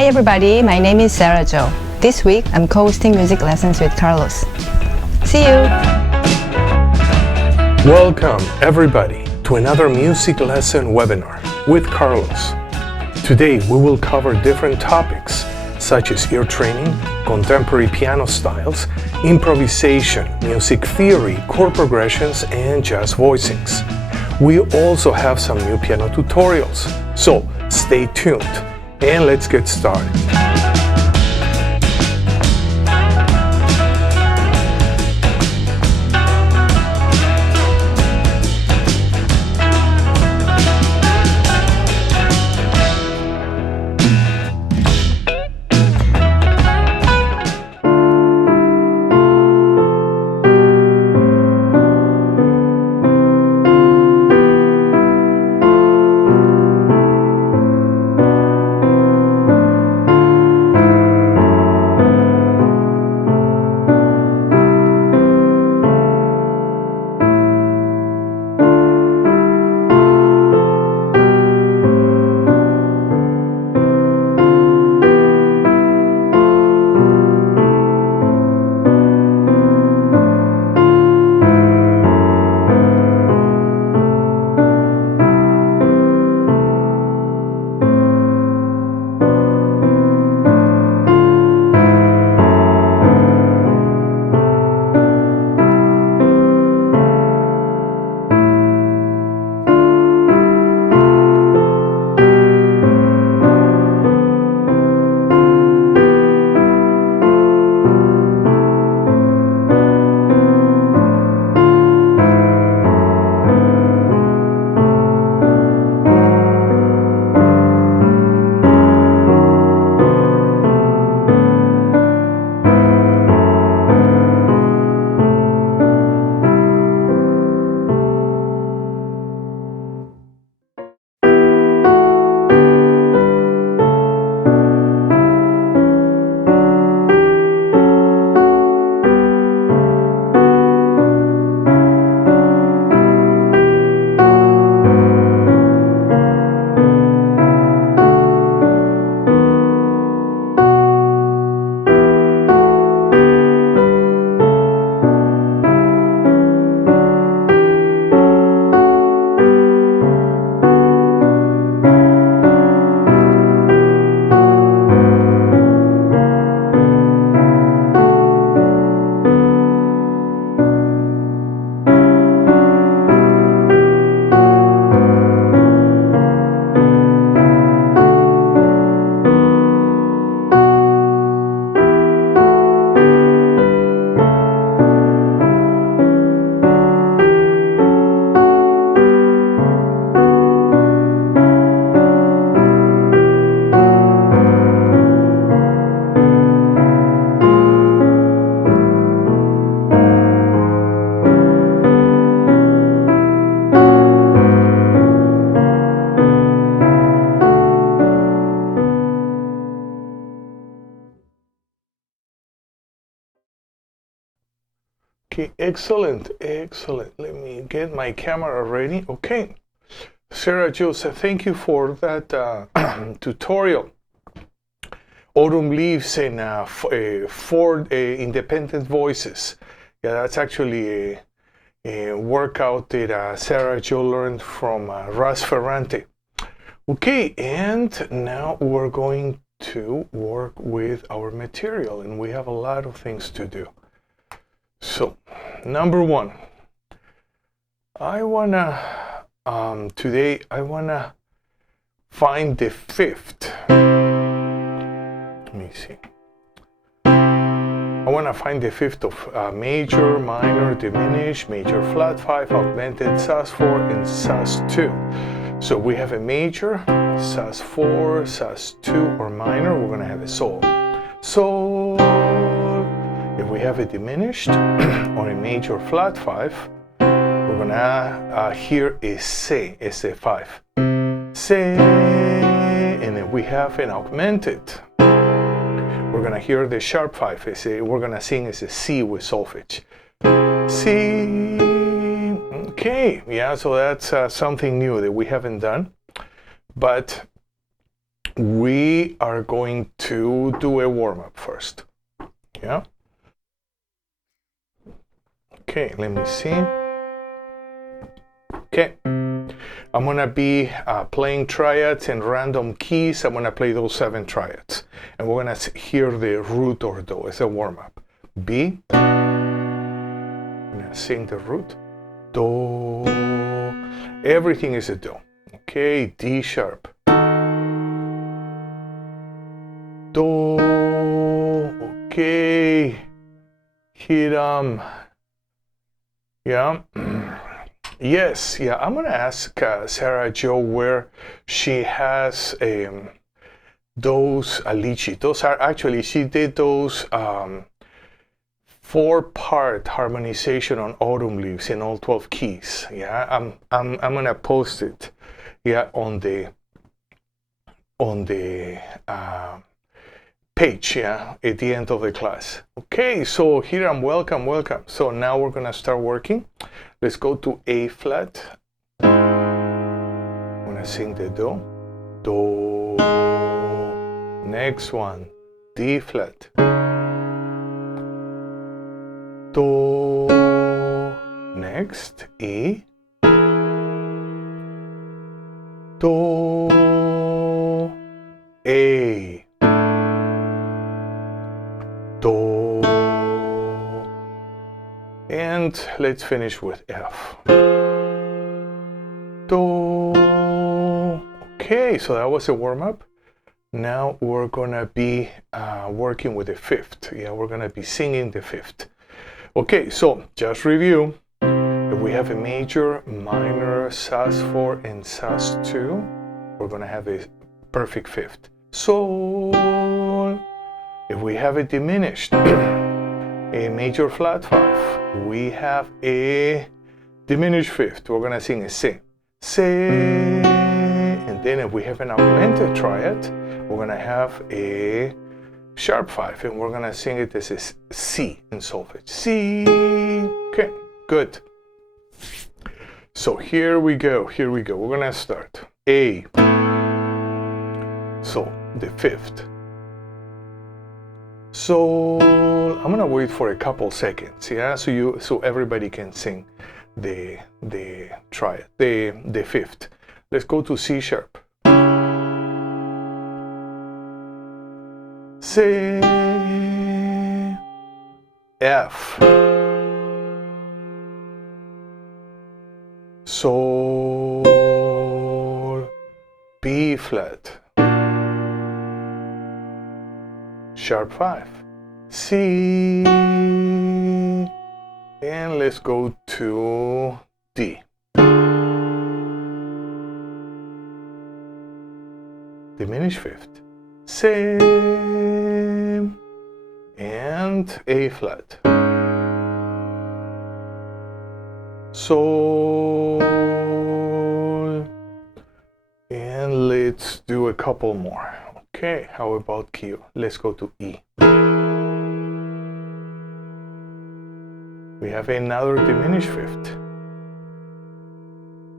Hi everybody, my name is Sera Jo. This week I'm co-hosting music lessons with Carlos. See you! Welcome everybody to another music lesson webinar with Carlos. Today we will cover different topics such as ear training, contemporary piano styles, improvisation, music theory, chord progressions, and jazz voicings. We also have some new piano tutorials, so stay tuned and let's get started. Okay, excellent. Let me get my camera ready. Okay, Sera Jo, thank you for that tutorial. Autumn Leaves and four independent voices. Yeah, that's actually a workout that Sera Jo learned from Ras Ferrante. Okay, and now we're going to work with our material, and we have a lot of things to do. So, number one, today I wanna find the fifth. Let me see. I wanna find the fifth of major, minor, diminished, major flat 5, augmented, sus4, and sus2. So we have a major, sus4, sus2, or minor, we're gonna have a sol. Sol. If we have a diminished or a major flat 5, we're gonna hear a C, SA5. C, and if we have an augmented, we're gonna hear the sharp 5. We're gonna sing as a C with solfege. C. Okay, yeah, so that's something new that we haven't done. But we are going to do a warm-up first. Yeah. Okay, let me see. Okay, I'm gonna be playing triads and random keys. I'm gonna play those 7 triads, and we're gonna hear the root or do as a warm-up. B. I'm gonna sing the root. Do. Everything is a do. Okay, D sharp. Do. Okay. Hit yeah. Yes, yeah. I'm gonna ask Sera Jo where she has those alici. Those are actually, she did those 4-part harmonization on autumn leaves in all 12 keys. Yeah, I'm gonna post it. Yeah, on the page. Yeah, at the end of the class. Okay, so here I'm welcome. So now we're gonna start working. Let's go to A flat. I'm gonna sing the do. Do. Next one, D flat. Do. Next, E. Do. A. Do. And let's finish with F. Do. Okay, so that was a warm-up. Now we're gonna be working with the 5th. Yeah, we're gonna be singing the 5th. Okay, so just review. If we have a major, minor, sus4, and sus2, we're gonna have a perfect 5th. Sol. If we have a diminished, a major flat 5, we have a diminished 5th. We're gonna sing a C. C. And then if we have an augmented triad, we're gonna have a sharp 5, and we're gonna sing it as a C in solfege. C. Okay, good. So here we go. We're gonna start. A. So the 5th. So I'm gonna wait for a couple seconds, yeah, so everybody can sing the triad, the 5th. Let's go to C sharp. C. F. Sol. B flat. Sharp 5, C, and let's go to D. Diminished 5th, same, and A flat. Sol, and let's do a couple more. Okay, how about key? Let's go to E. We have another diminished 5th.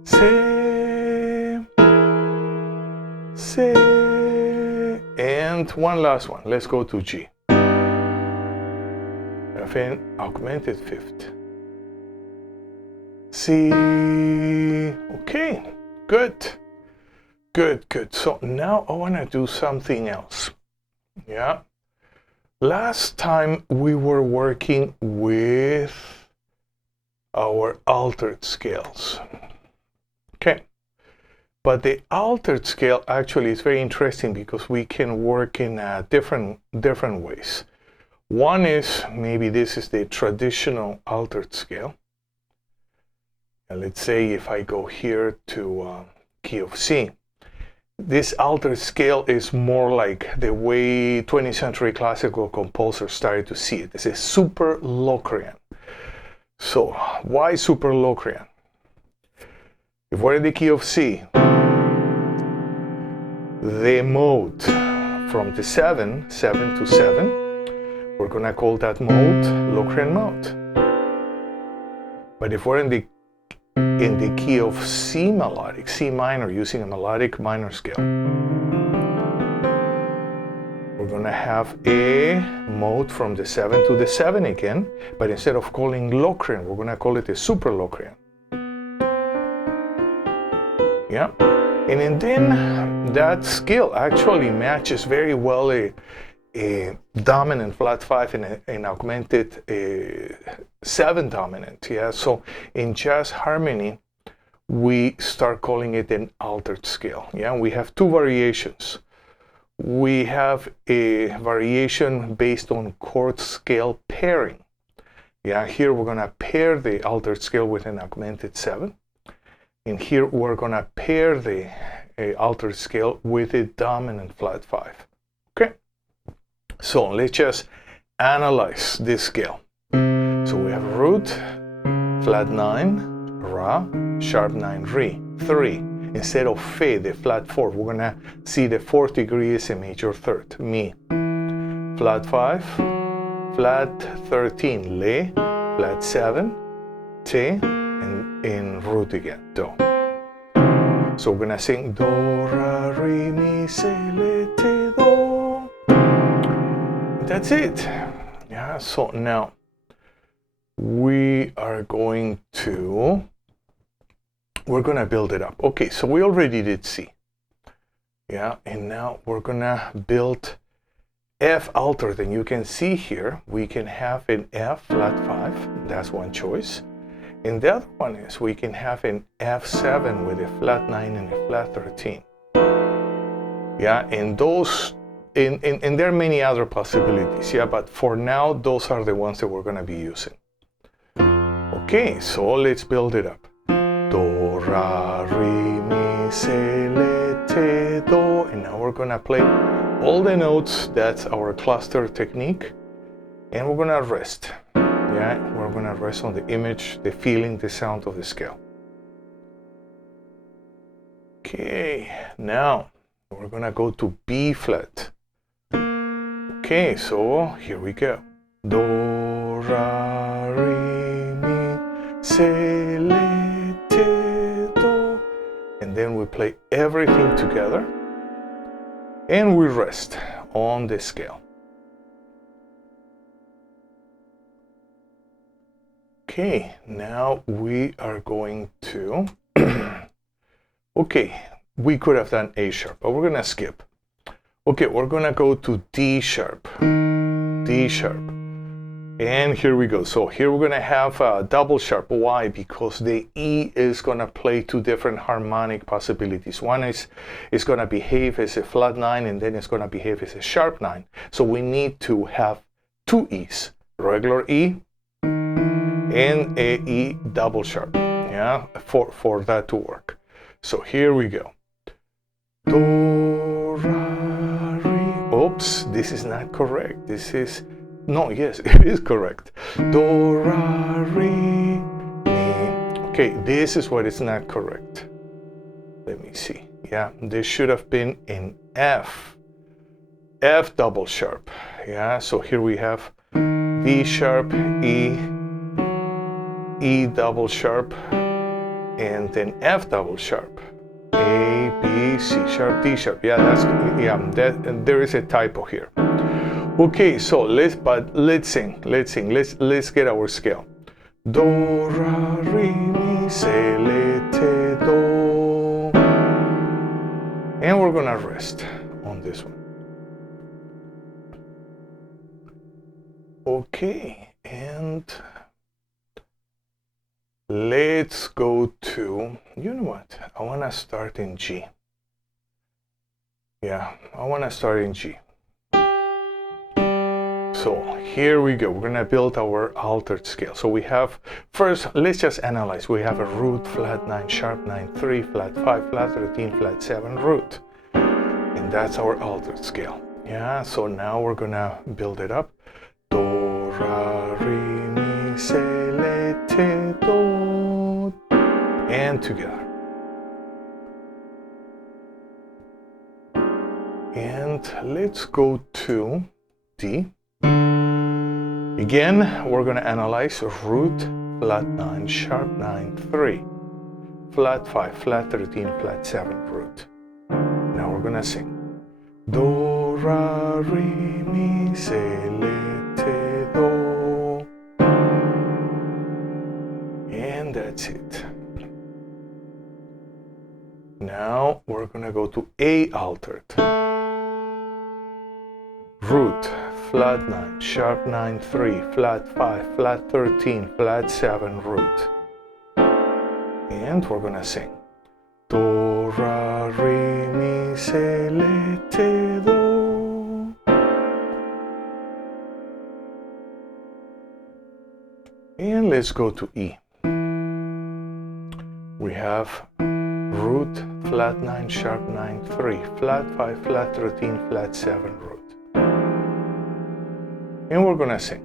C, and one last one. Let's go to G. We have an augmented 5th. C. Okay, good. Good. So now I want to do something else. Yeah. Last time we were working with our altered scales. Okay. But the altered scale actually is very interesting because we can work in different ways. One is, maybe this is the traditional altered scale. And let's say if I go here to key of C. This altered scale is more like the way 20th century classical composers started to see it. This is super Locrian. So why super Locrian? If we're in the key of C, the mode from the 7 to 7, we're gonna call that mode Locrian mode. But if we're in the key of C melodic, C minor, using a melodic minor scale, gonna have a mode from the 7 to the 7 again, but instead of calling Locrian, we're gonna call it a super Locrian. Yeah, and then that scale actually matches very well a dominant flat 5 and an augmented 7 dominant. Yeah, so in jazz harmony, we start calling it an altered scale. Yeah, we have two variations. We have a variation based on chord scale pairing. Yeah, here we're gonna pair the altered scale with an augmented 7. And here we're gonna pair the altered scale with a dominant flat 5. Okay, so let's just analyze this scale. So we have root, flat 9, Ra, sharp 9, Re, 3. Instead of Fe, the flat 4, we're gonna see the 4th degree is a major third, Mi. Flat 5, flat 13, Le, flat 7, Te, and in root again, Do. So we're gonna sing Do, Ra, Re, Mi, Se, Le, Te, Do. That's it. Yeah, so now we are going to, we're gonna build it up. Okay, so we already did C. Yeah, and now we're gonna build F altered, and you can see here, we can have an F flat 5, that's one choice. And the other one is we can have an F7 with a flat 9 and a flat 13. Yeah, and those, and there are many other possibilities, yeah, but for now, those are the ones that we're gonna be using. Okay, so let's build it up. Do, Ra, Re, Mi, Se, Le, Te, Do. And now we're gonna play all the notes. That's our cluster technique. And we're gonna rest. Yeah, we're gonna rest on the image, the feeling, the sound of the scale. Okay, now we're gonna go to B flat. Okay, so here we go. Do, Ra, Re, Mi, Se, Le, and then we play everything together and we rest on the scale. Okay, now we are going to, okay, we could have done A sharp, but we're gonna skip. Okay, we're gonna go to D sharp, D sharp. And here we go. So here we're gonna have a double sharp. Why? Because the E is gonna play two different harmonic possibilities. One is it's gonna behave as a flat 9, and then it's gonna behave as a sharp 9. So we need to have two E's, regular E and a E double sharp, yeah, for that to work. So here we go. Do, Ra, Re. Oops, this is not correct. This is, no, yes, it is correct. Do, Ra, Re, Mi. Okay, this is what is not correct. Let me see. Yeah, this should have been in F. F double sharp. Yeah, so here we have D sharp, E, E double sharp, and then F double sharp. A, B, C sharp, D sharp. Yeah, that's, yeah, that, there is a typo here. Okay, so let's sing, let's get our scale. Do, Ra, Re, Mi, Se, Le, Te, Do. And we're gonna rest on this one. Okay, and let's go to, you know what, I wanna start in G. Yeah, I wanna start in G. So here we go, we're gonna build our altered scale. So we have, first, let's just analyze. We have a root, flat 9, sharp 9, 3, flat 5, flat 13, flat 7, root. And that's our altered scale. Yeah, so now we're gonna build it up. Do, Ra, Re, Mi, Se, Le, Te, Do. And together. And let's go to D. Again, we're going to analyze root, flat 9, sharp 9, 3, flat 5, flat 13, flat 7, root. Now we're going to sing. Do, ra, re, mi, se, le, te, do. And that's it. Now we're gonna go to A altered. Root, flat 9, sharp 9, 3, flat 5, flat 13, flat 7, root. And we're gonna sing. Do, ra, re, mi, se, le, te, do. And let's go to E. We have root, flat 9, sharp 9, 3, flat 5, flat 13, flat 7, root. And we're gonna sing.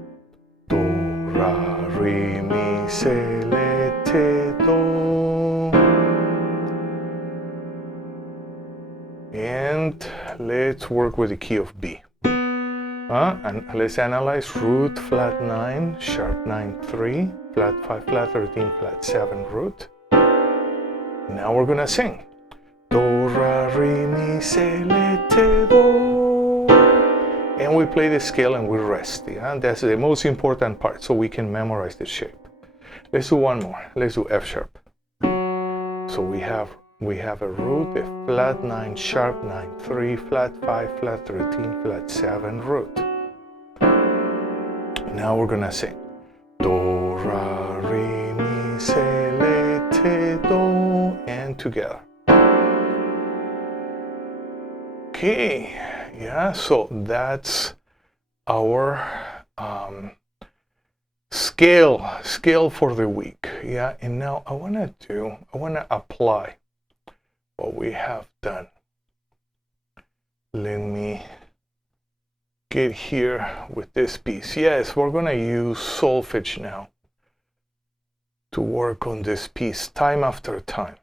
Do, ra, re, mi, se, le, te, do. And let's work with the key of B. And let's analyze root, flat 9, sharp 9, 3, flat 5, flat 13, flat 7, root. Now we're gonna sing. Do, ra, re, mi, se, le, te, do. And we play the scale and we rest. Yeah? That's the most important part, so we can memorize the shape. Let's do one more. Let's do F sharp. So we have a root, a flat 9, sharp 9, 3, flat 5, flat 13, flat 7, root. Now we're gonna sing. Do, ra, re, mi, se, le, te, do, and together. Okay, yeah, so that's our scale for the week. Yeah, and now I wanna apply what we have done. Let me get here with this piece. Yes, we're gonna use Solfege now to work on this piece time after time.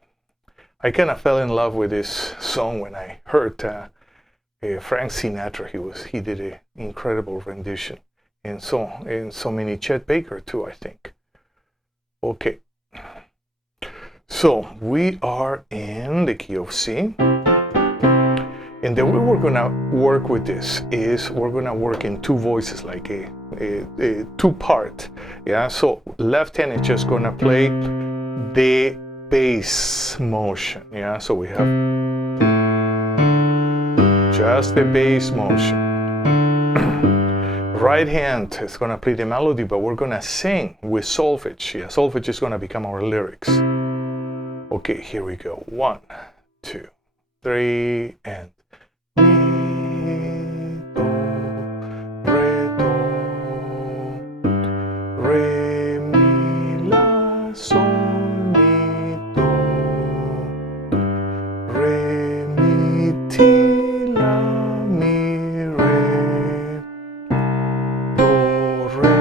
I kind of fell in love with this song when I heard Frank Sinatra. He did an incredible rendition, and so many Chet Baker too, I think. Okay, so we are in the key of C, and the way we're gonna work with this is we're gonna work in two voices, like a two-part. Yeah, so left hand is just gonna play the bass motion. Yeah, so we have just the bass motion. Right hand is gonna play the melody, but we're gonna sing with solfege. Yeah, solfege is gonna become our lyrics. Okay, here we go. 1, 2, 3, and mi, do, re, mi, la, sol, mi, do, re, mi, ti, la, mi, re, do, re,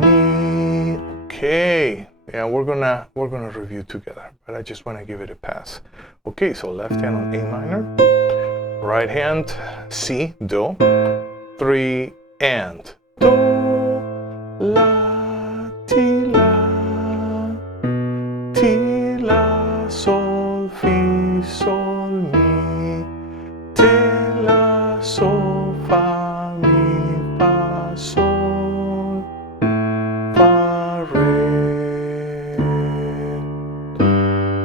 mi. Okay, yeah, we're gonna review together, but I just want to give it a pass. Okay, so left hand on A minor, right hand C, do, 3, and do, la, ti, la, sol, fi, sol, mi, te, la, sol, fa, mi, fa, sol, fa, re,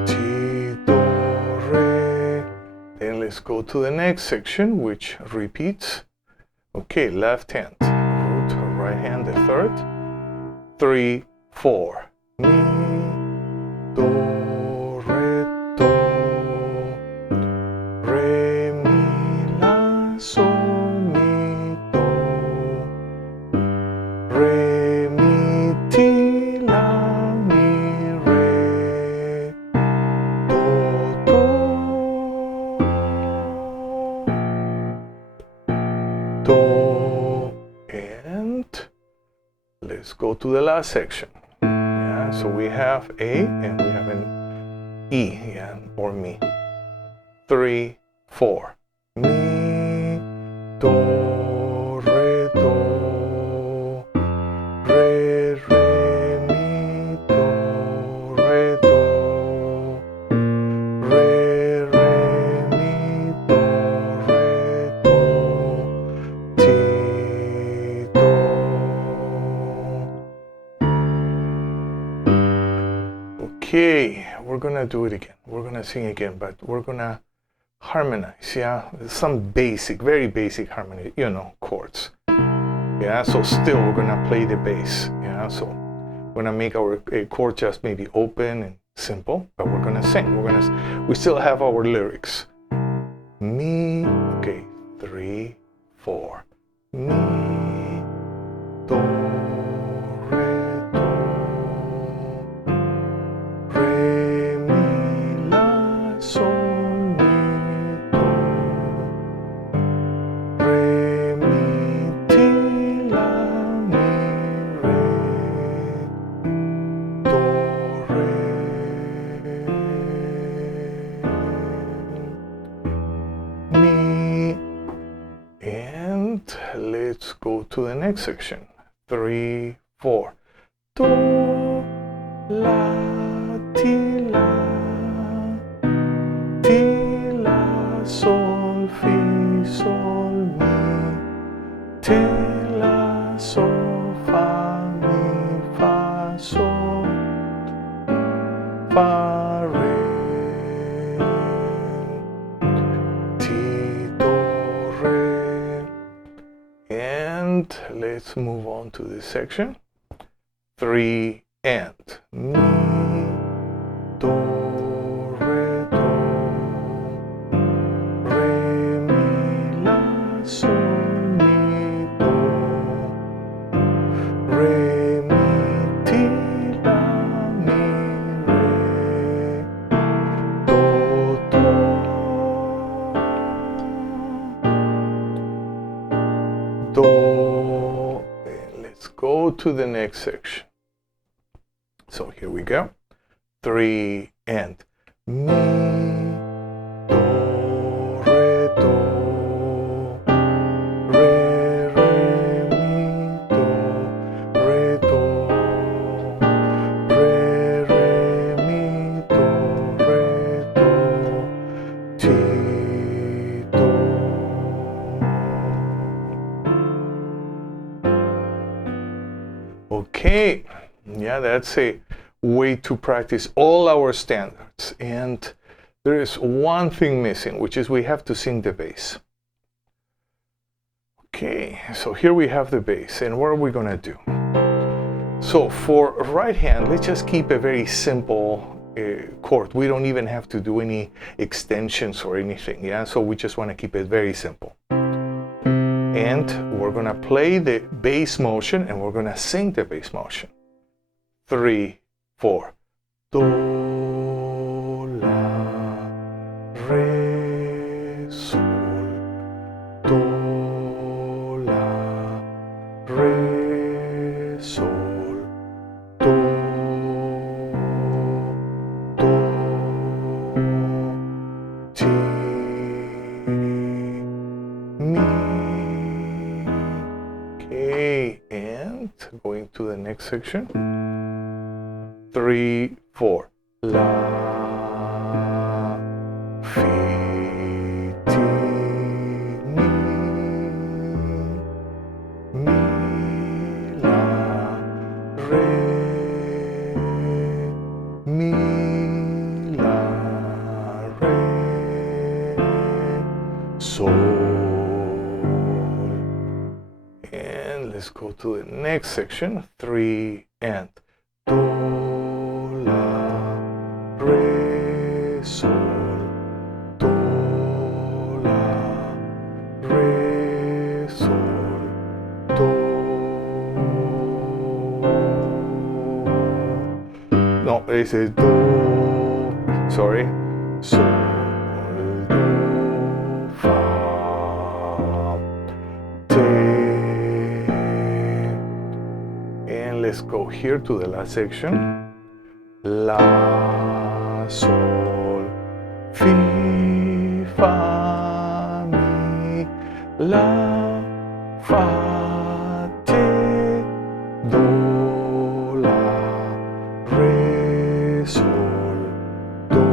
ti, do, re. Then let's go to the next section, which repeats. Okay, left hand, root, right hand, the third, 3, 4, mi, do, re, mi, la, sol, mi, do, re, mi, ti, la, mi, re, do, do, and let's go to the last section. Yeah, so we have A and we have an E, yeah, or mi. 3, 4, mi, do, re, mi, do, re, we're gonna do it again. We're gonna sing again, but we're gonna harmonize, yeah? Some basic, very basic harmony, you know, chords. Yeah, so still we're gonna play the bass, yeah? So we're gonna make our chord just maybe open and simple, but we're gonna sing. We still have our lyrics. Mi, okay, 3, 4. Mi, do, re, do, re, mi, la, sol, mi, do, re, mi, ti, la, mi, re, do, re, mi. And let's go to the next section. 3, 4. Do, la, ti, la, sol, fi, sol, mi, ti, la, sol, fa, mi, fa, sol, fa, re, ti, do, re. And let's move on to this section. 3 and mi, do, re, do, re, mi, la, sol, mi, do, re, mi, ti, la, mi, re, do, do, do. And let's go to the next section. So here we go. 3 and mi, do, re, do, re, re, mi, do, re, do, re, re, mi, do, re, do, ti, do. Okay, yeah, that's a way to practice all our standards. And there is one thing missing, which is we have to sing the bass. Okay, so here we have the bass, and what are we gonna do? So for right hand, let's just keep a very simple chord. We don't even have to do any extensions or anything, yeah? So we just wanna keep it very simple. And we're gonna play the bass motion, and we're gonna sing the bass motion. 3, 4. Do, la, re, sol. Do, la, re, sol. Do, ti, mi. Okay, and going to the next section. 3, 4. La, fi, ti, mi, la, re, mi, la, re, sol. And let's go to the next section. 3 and do, la, re, sol, do, la, re, sol, do. No, it's a do, sorry, sol, do, fa, te. And let's go here to the last section. La, sol, fi, fa, mi, la, fa, te, do, la, re, sol, do,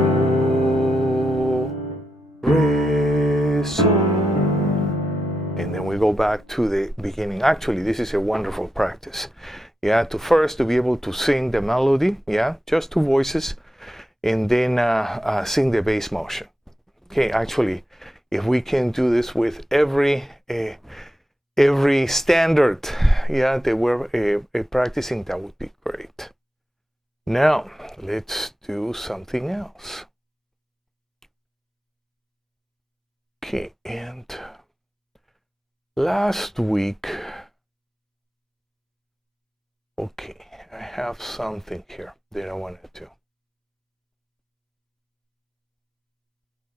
re, sol. And then we go back to the beginning. Actually, this is a wonderful practice. Yeah, to be able to sing the melody, yeah, just 2 voices, and then sing the bass motion. Okay, actually, if we can do this with every standard, yeah, that we're practicing, that would be great. Now, let's do something else. Okay, and last week, okay, I have something here that I want to do.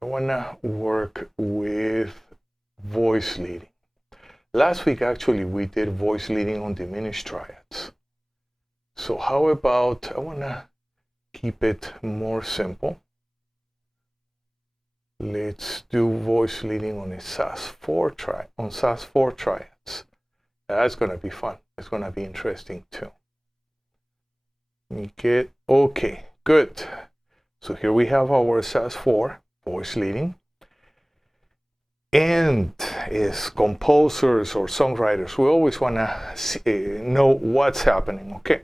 I want to work with voice leading. Last week, actually, we did voice leading on diminished triads. So how about, I want to keep it more simple. Let's do voice leading on a SAS4 triads. That's going to be fun. It's going to be interesting too. Okay, good. So here we have our SAS4 voice leading. And as composers or songwriters, we always want to know what's happening. Okay,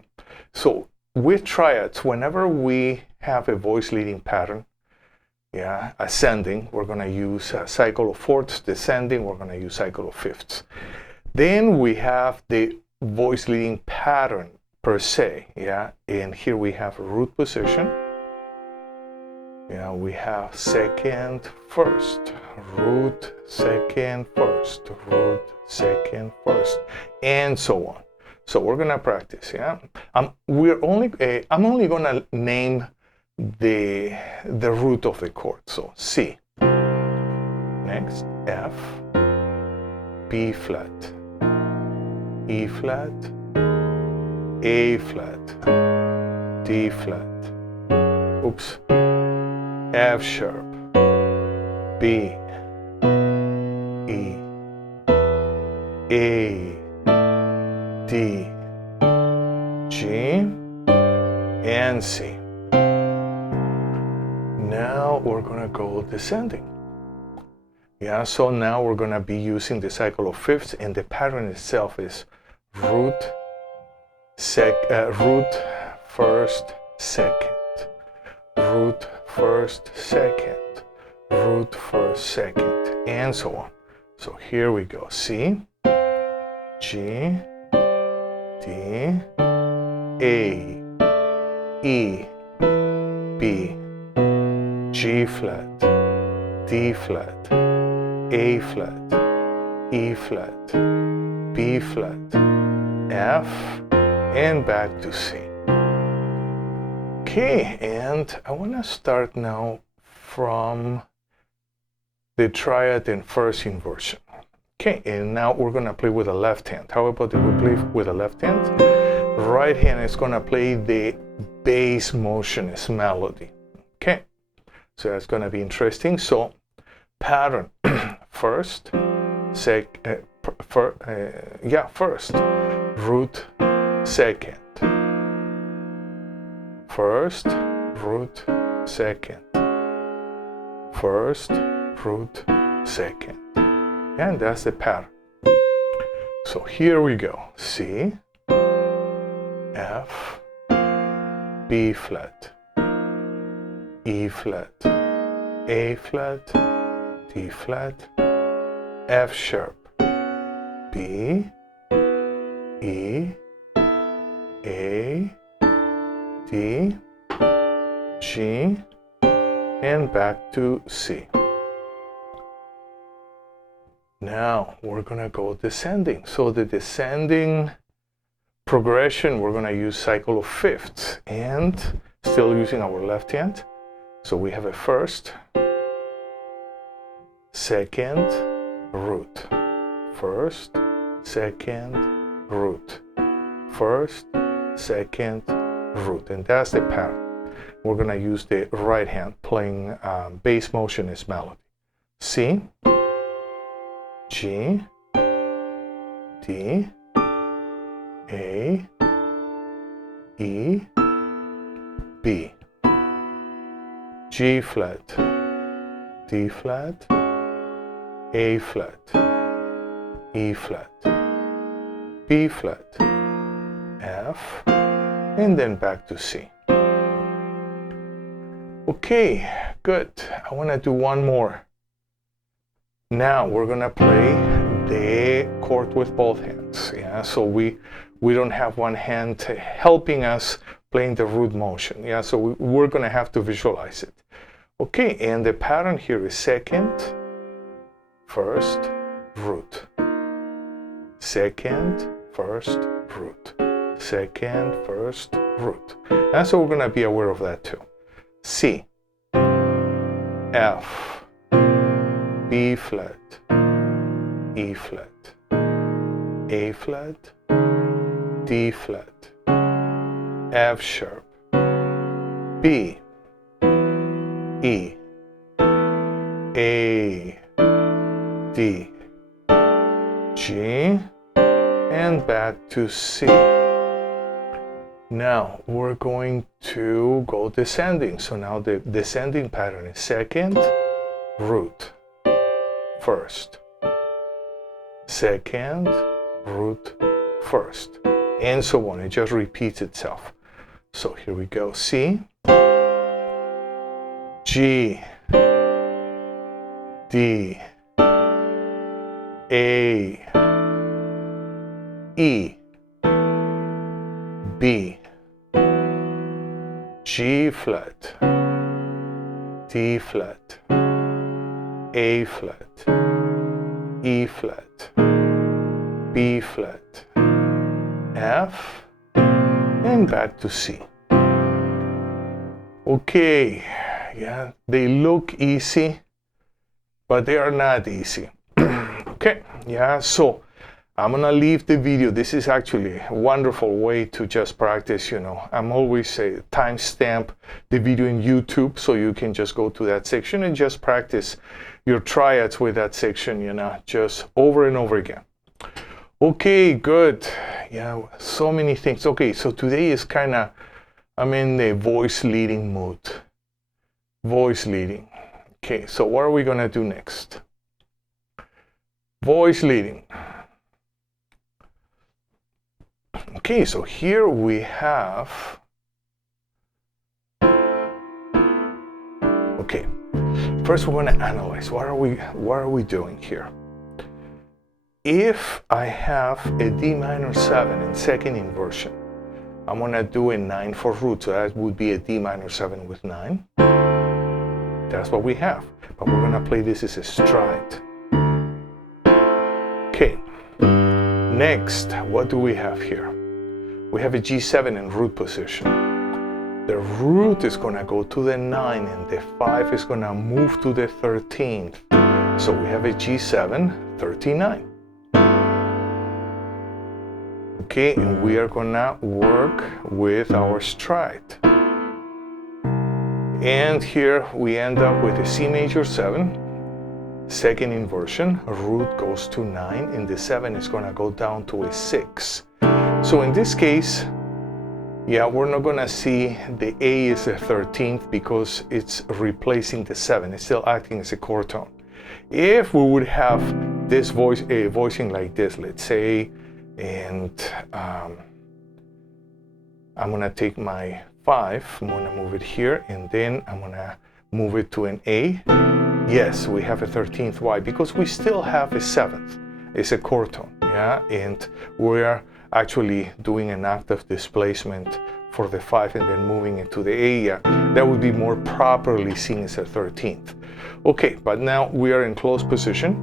so with triads, whenever we have a voice leading pattern, yeah, ascending, we're going to use a cycle of fourths. Descending, we're going to use cycle of fifths. Then we have the voice leading pattern per se, yeah, and here we have root position. Yeah, we have second, first, root, second, first, root, second, first, and so on. So we're gonna practice. Yeah, I'm only gonna name the root of the chord. So C. Next, F, B flat, E flat, A flat, D flat. Oops. F sharp, B, E, A, D, G, and C. Now we're going to go descending. Yeah, so now we're going to be using the cycle of fifths, and the pattern itself is root, first, second, root, first, second, root, first, second, and so on. So here we go. C, G, D, A, E, B, G flat, D flat, A flat, E flat, B flat, F, and back to C. Okay, and I want to start now from the triad and first inversion. Okay, and now we're going to play with the left hand. How about if we play with the left hand? Right hand is going to play the bass motion as melody. Okay, so that's going to be interesting. So pattern, first, first, root, second. First, root, second. First, root, second. And that's the pattern. So here we go. C, F, B flat, E flat, A flat, D flat, F sharp, B, E, A, D, G, and back to C. Now we're going to go descending. So the descending progression, we're going to use cycle of fifths and still using our left hand. So we have a first, second, root. First, second, root. First, second, root. And that's the pattern. We're going to use the right hand playing bass motion as melody. C, G, D, A, E, B, G flat, D flat, A flat, E flat, B flat, F, and then back to C. Okay, good. I want to do one more. Now we're gonna play the chord with both hands. Yeah, so we don't have one hand helping us playing the root motion. Yeah, so we're gonna have to visualize it. Okay, and the pattern here is second, first, root. Second, first, root. Second, first, root. And so we're gonna be aware of that too. C, F, B flat, E flat, A flat, D flat, F sharp, B, E, A, D, G, and back to C. Now we're going to go descending. So now the descending pattern is second, root, first, second, root, first, and so on. It just repeats itself. So here we go. C, G, D, A, E, B, G flat, D flat, A flat, E flat, B flat, F, and back to C. Okay, yeah, they look easy, but they are not easy. Okay, yeah, so I'm gonna leave the video. This is actually a wonderful way to just practice, you know. I'm always say timestamp the video in YouTube so you can just go to that section and just practice your triads with that section, you know, just over and over again. Okay, good. Yeah, so many things. Okay, so today is kind of, I'm in the voice leading mood. Voice leading. Okay, so what are we gonna do next? Voice leading. Okay, so here we have, okay, first we're going to analyze what are we doing here. If I have a D minor 7 in second inversion, I'm going to do a 9 for root, so that would be a D minor 7 with 9. That's what we have, but we're going to play this as a stride. Okay, next, what do we have here? We have a G7 in root position. The root is going to go to the 9 and the 5 is going to move to the 13th. So we have a G7, 39. Okay, and we are going to work with our stride. And here we end up with a C major 7, second inversion, root goes to 9 and the 7 is going to go down to a 6. So in this case, yeah, we're not going to see the A is the 13th because it's replacing the 7. It's still acting as a chord tone. If we would have this voicing like this, let's say, and I'm going to take my 5, I'm going to move it here, and then I'm going to move it to an A. Yes, we have a 13th. Why? Because we still have a 7th. It's a chord tone, yeah, and we're actually doing an octave displacement for the 5 and then moving it to the A. Yeah, that would be more properly seen as a 13th. Okay, but now we are in close position.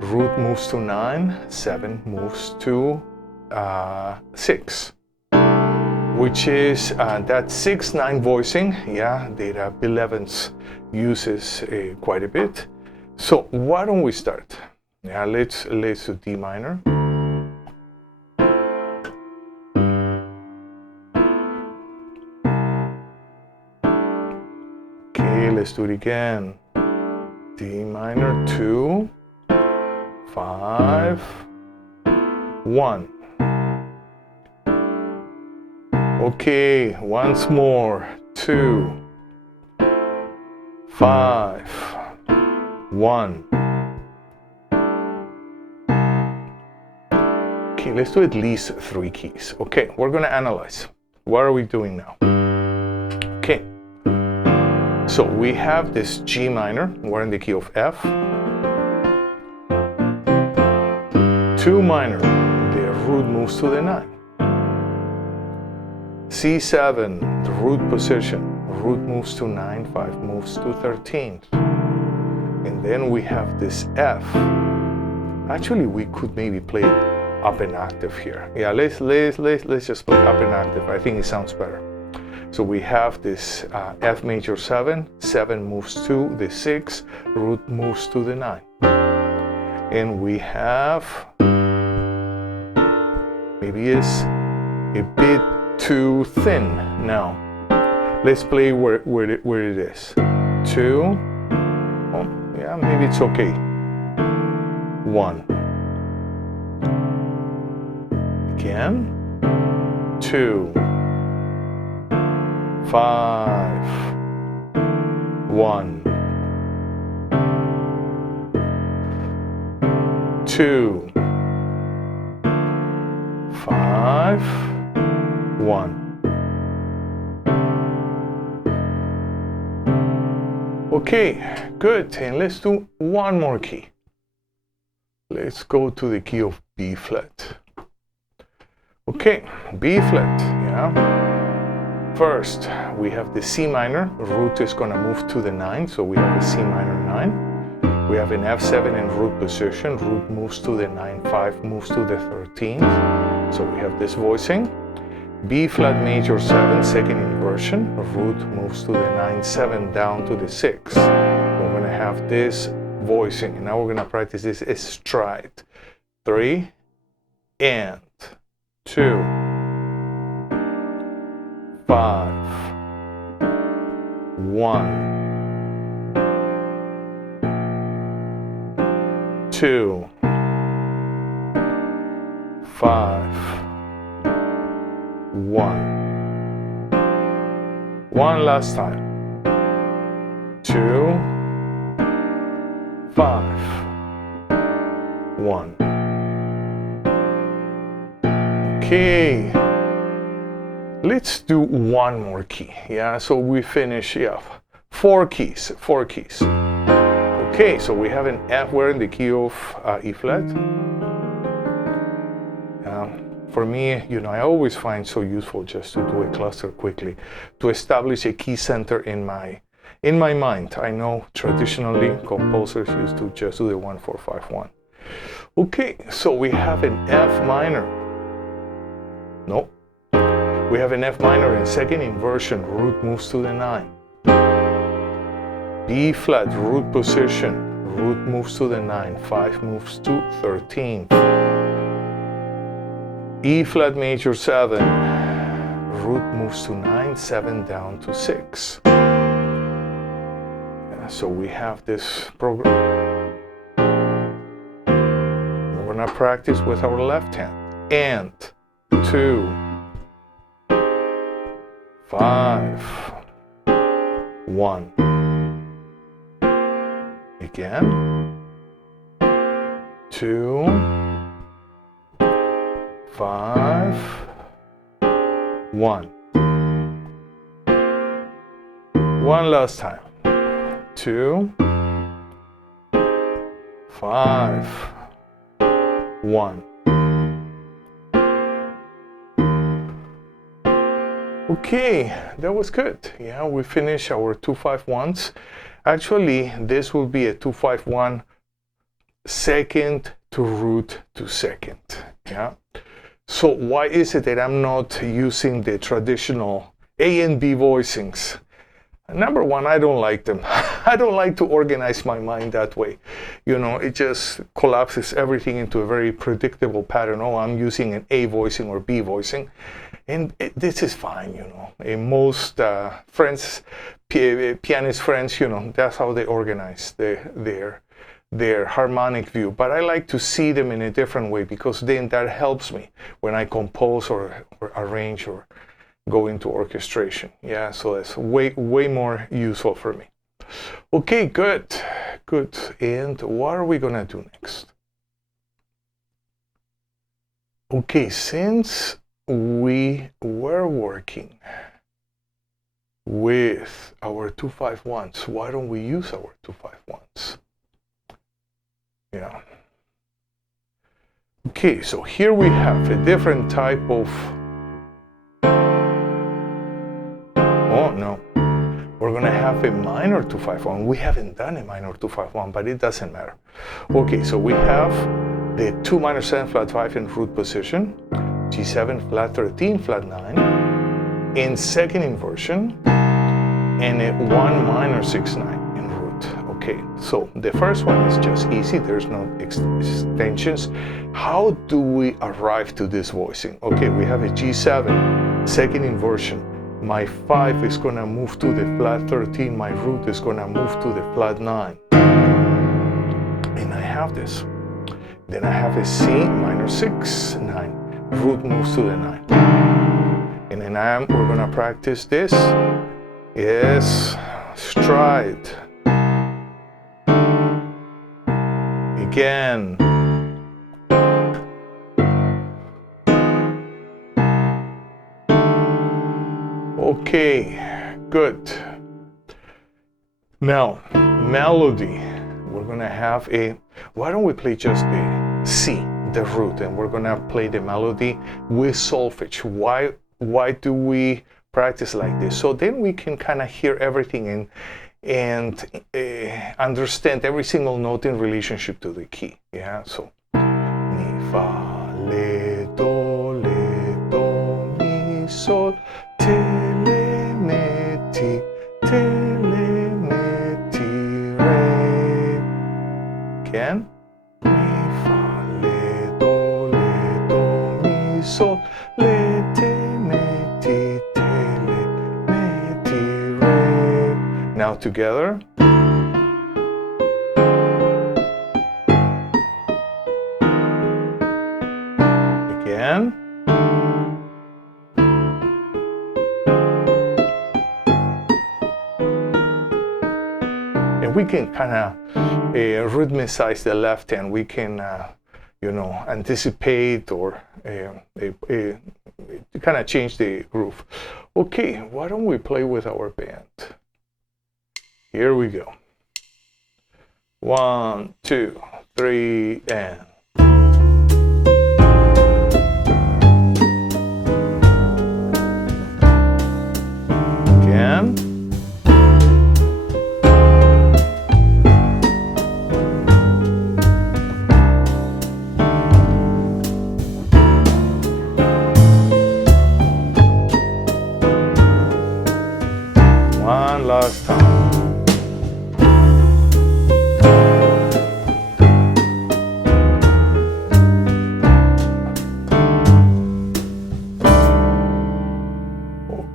Root moves to 9, 7 moves to 6, which is that 6-9 voicing, yeah, that Eb7 uses quite a bit. So why don't we start? Yeah, let's do D minor. Okay, let's do it again. D minor, 2, 5, 1. Okay, once more. 2, 5, 1. Okay, let's do at least 3 keys. Okay, we're gonna analyze. What are we doing now? Okay, So we have this G minor, we're in the key of F. 2 minor, the root moves to the 9. C7, the root position, root moves to 9, 5 moves to 13. And then we have this F. Actually, we could maybe play it up and octave here. Yeah, let's just play up and octave. I think it sounds better. So we have this F major 7, 7 moves to the 6, root moves to the 9. And we have, maybe it's a bit too thin now. Let's play where it is. 2, oh, yeah, maybe it's okay. 1. Again, 2, 5, 1, 2, 5, 1. Okay, good. And let's do one more key. Let's go to the key of B flat. Okay, B flat, yeah. First, we have the C minor. Root is going to move to the 9, so we have a C minor 9. We have an F7 in root position. Root moves to the 9, 5 moves to the 13. So we have this voicing. B flat major 7, second inversion. Root moves to the 9, 7 down to the 6. We're going to have this voicing. And now we're going to practice this stride. 3 and 2, 5, 1, 2, 5, 1. One last time. 2, 5, 1. Okay. Let's do one more key. Yeah, so we finish, yeah, 4 keys. Okay, so we have an F, we're in the key of E flat. For me, you know, I always find so useful just to do a cluster quickly to establish a key center in my mind. I know traditionally composers used to just do the 1, 4, 5, 1. Okay, so we have an F minor. No. We have an F minor in second inversion, root moves to the 9. B flat, root position, root moves to the 9, 5 moves to 13. E flat major 7, root moves to 9, 7 down to 6. Yeah, so we have this program. We're going to practice with our left hand. And 2, 5, 1. Again. 2, 5, 1. One last time. 2, 5, 1. Okay, that was good. Yeah, we finished our 2-5-1s. Actually, this will be a 2-5-1 second to root to second. Yeah. So why is it that I'm not using the traditional A and B voicings? Number one, I don't like them. I don't like to organize my mind that way. You know, it just collapses everything into a very predictable pattern. Oh, I'm using an A voicing or B voicing. And this is fine, you know. And most friends, pianist friends, you know, that's how they organize their harmonic view. But I like to see them in a different way because then that helps me when I compose or arrange or go into orchestration. Yeah, so that's way more useful for me. Okay, good. And what are we gonna do next? Okay, since we were working with our 2-5-1s. Why don't we use our 2-5-1s? Yeah. Okay, so here we have a different type of, oh no, we're gonna have a minor 2-5-1. We haven't done a minor 2-5-1, but it doesn't matter. Okay, so we have the 2 minor 7 flat 5 in root position, G7 flat 13 flat 9 in second inversion, and a 1 minor 6-9 in root. Okay, so the first one is just easy, there's no extensions. How do we arrive to this voicing? Okay, we have a G7, second inversion. My 5 is gonna move to the flat 13, my root is gonna move to the flat 9. And I have this. Then I have a C minor 6-9, root moves to the 9. And then we're gonna practice this. Yes, stride. Again. Okay, good. Now, melody. We're gonna have a, why don't we play just the C, the root, and we're gonna play the melody with solfege. Why do we practice like this? So then we can kind of hear everything and understand every single note in relationship to the key. Yeah, so mi, fa, le, do, mi, sol, te, le, mi, ti, re. Again. Mi, fa, le, do, mi, sol, le, ti, le, ti, re. Now together. Again. And we can kind of rhythmicize the left hand. We can, anticipate or kind of change the groove. Okay, why don't we play with our band? Here we go. 1, 2, 3, and. Again. One last time.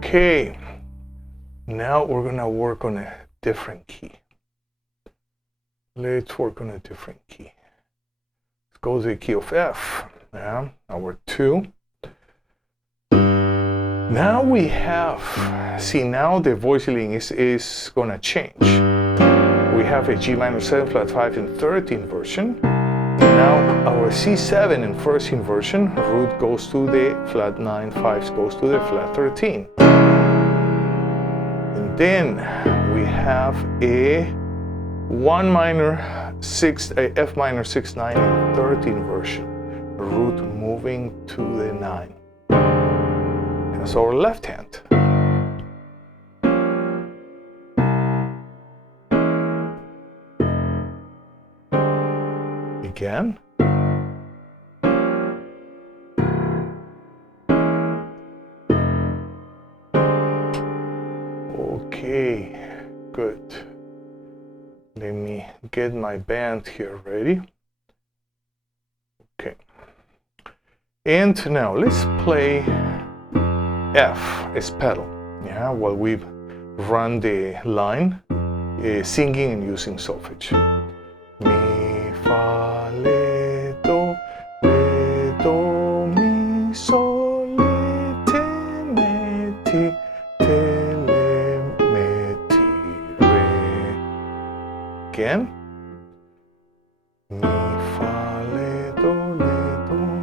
Okay, now we're gonna work on a different key. Let's work on a different key. Let's go to the key of F. Yeah, our 2. Now we have, see, now the voicing is gonna change. We have a G minor 7 flat 5 in third inversion. Now our C7 in first inversion, root goes to the flat 9, 5 goes to the flat 13. And then we have a 1 minor 6, a F minor 6-9 in third inversion, root moving to the 9. That's our left hand. Again. Okay, good. Let me get my band here ready. Okay. And now let's play F as pedal, yeah, while we run the line, singing and using solfege. Mi, fa, le, do, mi, sol, le, ti, le, ti, re. Again. Mi, fa, le, do,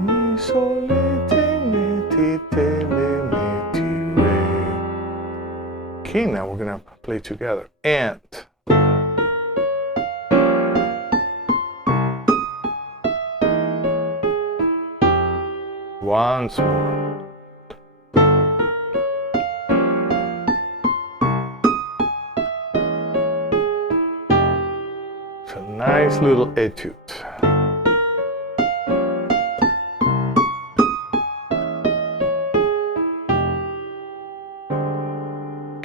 mi, sol, le, ti, le, Okay, now we're gonna play together. And once more. It's a nice little etude.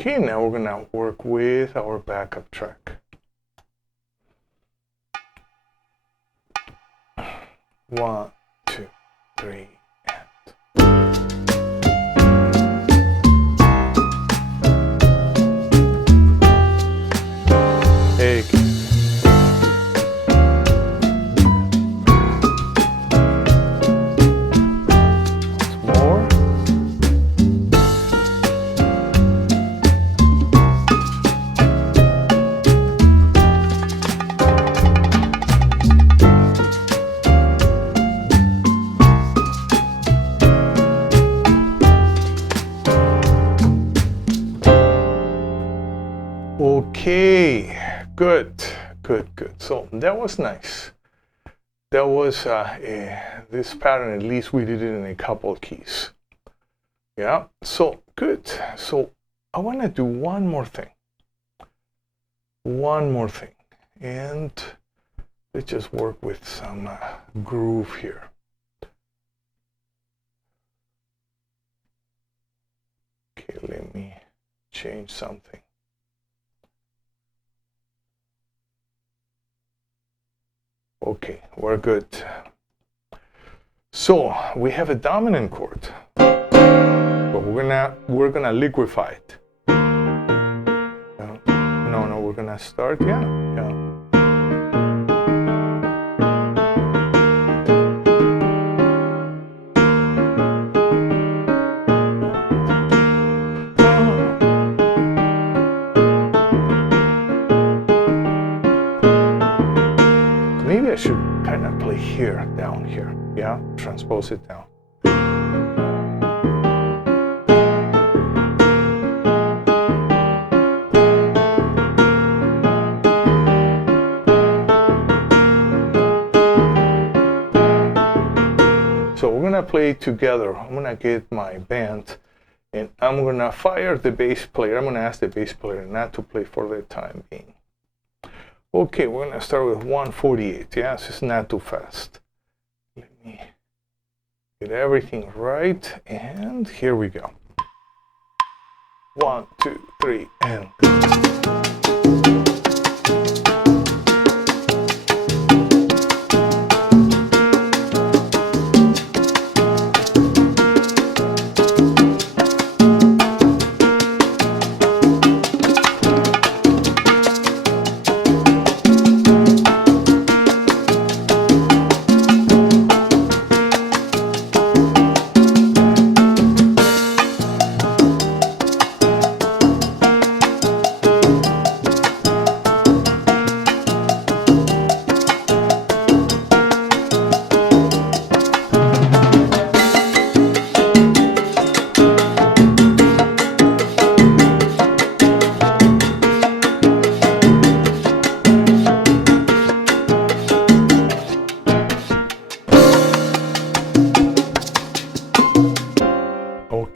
Okay, now we're gonna work with our backup track. One, two, three, and take it. Once more. Okay, good. So that was nice. That was this pattern, at least we did it in a couple keys. Yeah, so good. So I want to do one more thing. And let's just work with some groove here. Okay, let me change something. Okay, we're good. So we have a dominant chord, but we're gonna liquefy it. No, we're gonna start. Yeah. Maybe I should kind of play here, down here. Yeah, transpose it down. So we're gonna play together. I'm gonna get my band and I'm gonna fire the bass player. I'm gonna ask the bass player not to play for the time being. Okay, we're gonna start with 148. Yeah, so it's not too fast. Let me get everything right, and here we go. 1, 2, 3, and.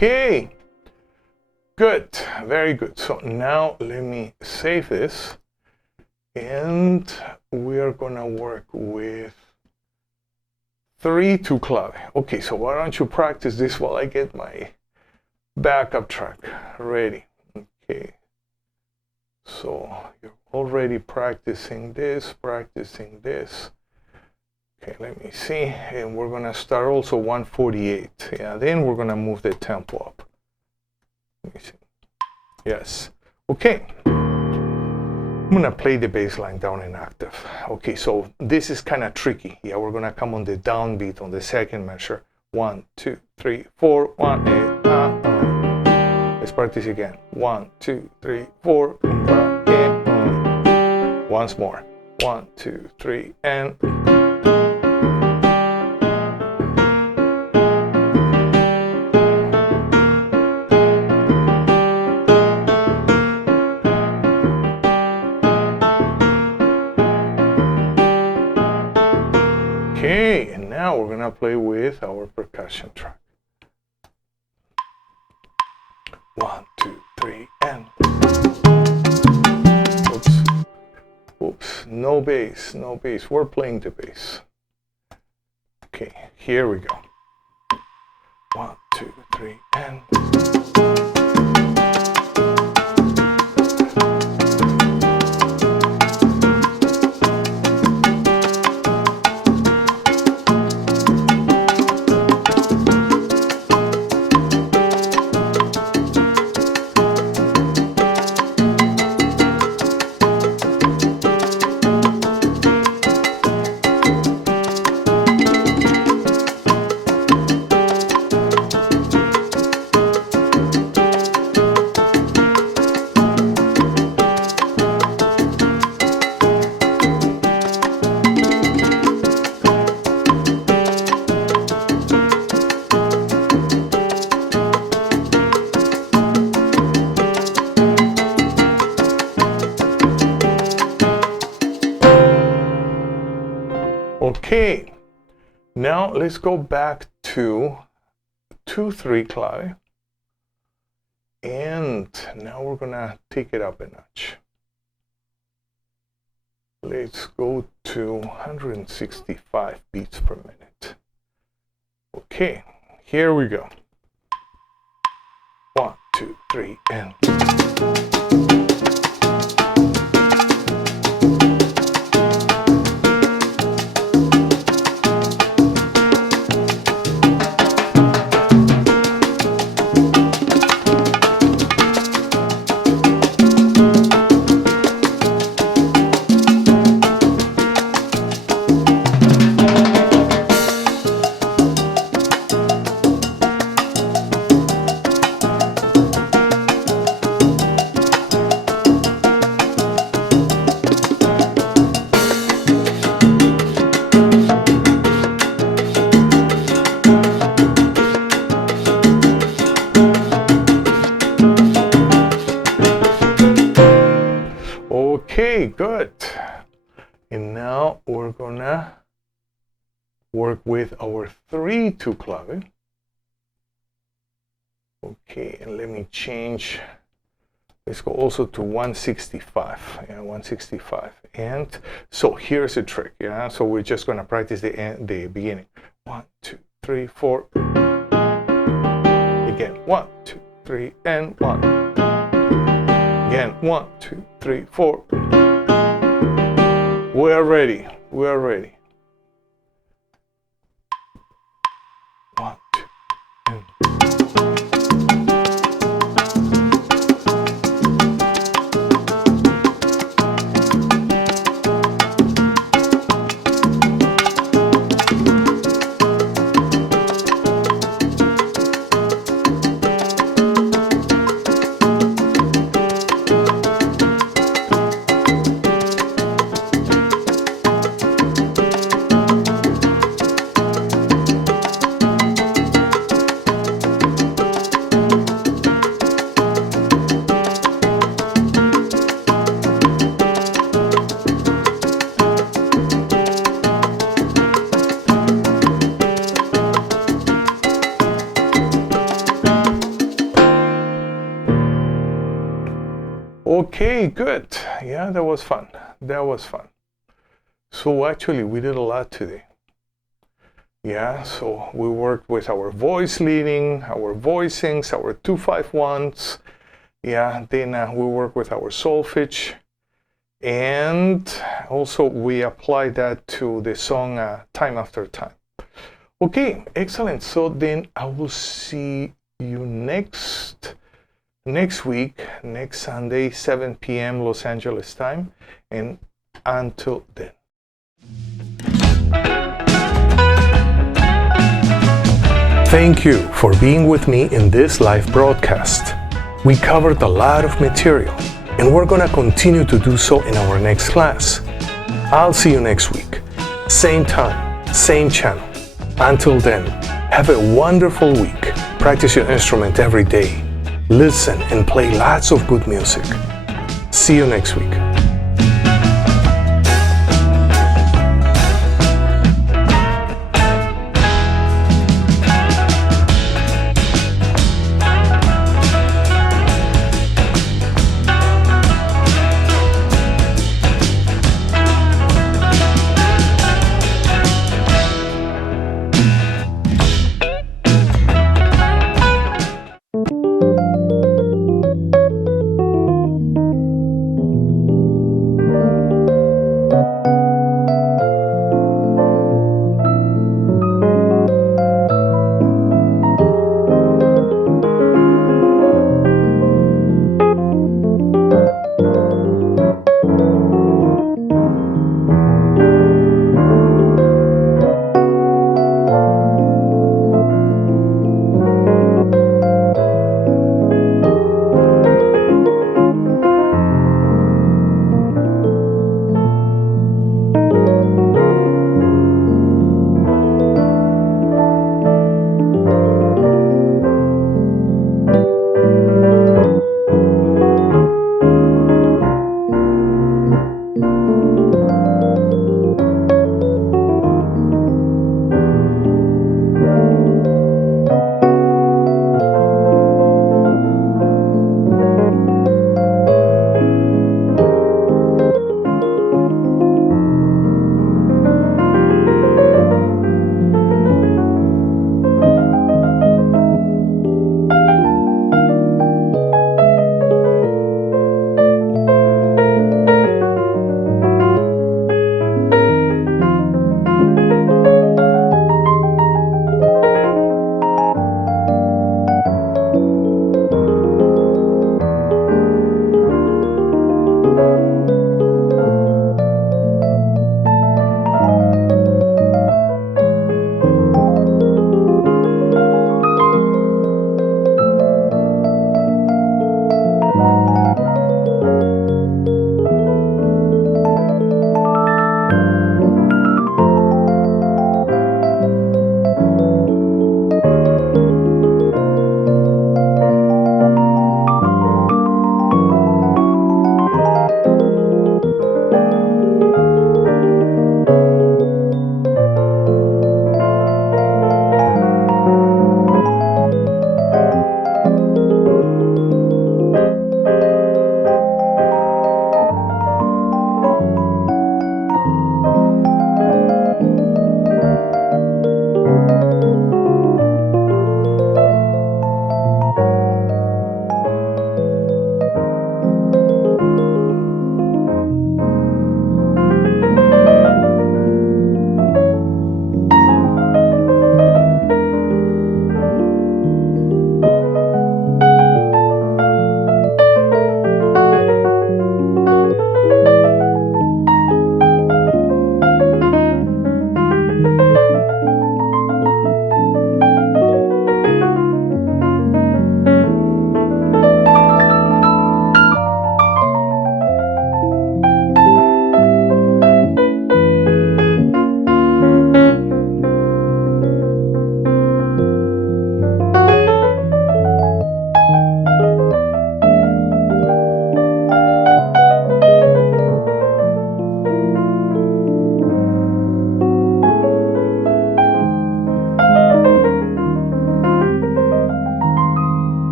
Okay, good, very good. So now let me save this, and we are gonna work with 3-2 clave. Okay, so why don't you practice this while I get my backup track ready. Okay, so you're already practicing this. Okay, let me see, and we're gonna start also 148. Yeah, then we're gonna move the tempo up. Let me see. Yes. Okay. I'm gonna play the bass line down an octave. Okay, so this is kind of tricky. Yeah, we're gonna come on the downbeat on the second measure. 1, 2, 3, 4, 1, 8. Let's practice again. 1, 2, 3, 4. Once more. 1, 2, 3, and. now we're gonna play with our percussion track. 1, 2, 3, and oops, no bass, no bass. We're playing the bass. Okay, here we go. 1, 2, 3, and okay, now let's go back to 2-3 clave, and now we're gonna take it up a notch. Let's go to 165 beats per minute. Okay, here we go. 1, 2, 3, and okay, good. And now we're gonna work with our 3-2 clave. Okay, and let me change. Let's go also to 165. Yeah, 165. And so here's a trick. Yeah, so we're just gonna practice the beginning. 1, 2, 3, 4. Again, 1, 2, 3, and 1. Again, 1, 2, 3, 4. We are ready. We are ready. 1, 2, and okay, good. Yeah, that was fun. That was fun. So actually, we did a lot today. Yeah, so we worked with our voice leading, our voicings, our 2-5-1s. Yeah, then we worked with our solfege. And also we applied that to the song Time After Time. Okay, excellent. So then I will see you next week, next Sunday, 7 p.m. Los Angeles time. And until then. Thank you for being with me in this live broadcast. We covered a lot of material, and we're going to continue to do so in our next class. I'll see you next week. Same time, same channel. Until then, have a wonderful week. Practice your instrument every day. Listen and play lots of good music. See you next week.